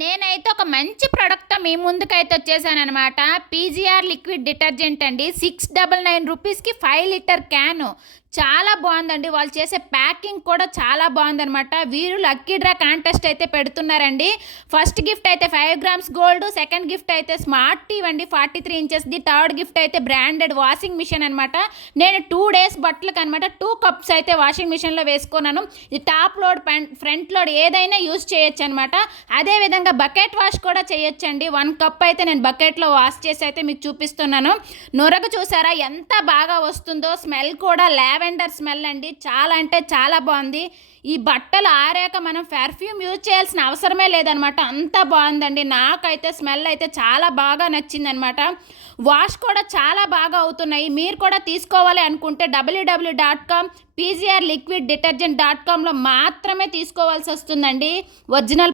నేనైతే ఒక మంచి ప్రోడక్ట్‌తో మీ ముందుకైతే వచ్చేసాననమాట. పీజీఆర్ లిక్విడ్ డిటర్జెంట్ అండి. 699 రూపీస్‌కి 5 లీటర్ క్యాను. చాలా బావుందండి. వాళ్ళు చేసే ప్యాకింగ్ కూడా చాలా బావుందనమాట. వీరు లక్కీ డ్రా కాంటెస్ట్ అయితే పెడుతున్నారండి. ఫస్ట్ గిఫ్ట్ అయితే 5 గ్రామ్స్ గోల్డ్, సెకండ్ గిఫ్ట్ అయితే స్మార్ట్ టీవీ అండి 43 ఇంచెస్‌ది, థర్డ్ గిఫ్ట్ అయితే బ్రాండెడ్ వాషింగ్ మిషన్ అనమాట. నేను 2 డేస్ బట్టలకనమాట 2 కప్స్ అయితే వాషింగ్ మిషన్‌లో వేసుకున్నాను. ఇది టాప్ లోడ్, ఫ్రంట్ లోడ్ ఏదైనా యూజ్ చేయొచ్చనమాట. అదేవిధంగా బకెట్ వాష్ కూడా చేయొచ్చండి. 1 కప్ అయితే నేను బకెట్లో వాష్ చేసి అయితే మీకు చూపిస్తున్నాను. నురగ చూసారా ఎంత బాగా వస్తుందో, స్మెల్ కూడా లావెండర్ స్మెల్ అండి. చాలా అంటే చాలా బాగుంది. ఈ బట్టలు ఆరాక మనం పెర్ఫ్యూమ్ యూజ్ చేయాల్సిన అవసరమే లేదనమాట. అంత బాగుందండి. నాకైతే స్మెల్ అయితే చాలా బాగా నచ్చిందనమాట. వాష్ కూడా చాలా బాగా అవుతున్నాయి. మీరు కూడా తీసుకోవాలి అనుకుంటే www.com pgrliquiddetergent.comలో మాత్రమే తీసుకోవాల్సి వస్తుందండి. ఒరిజినల్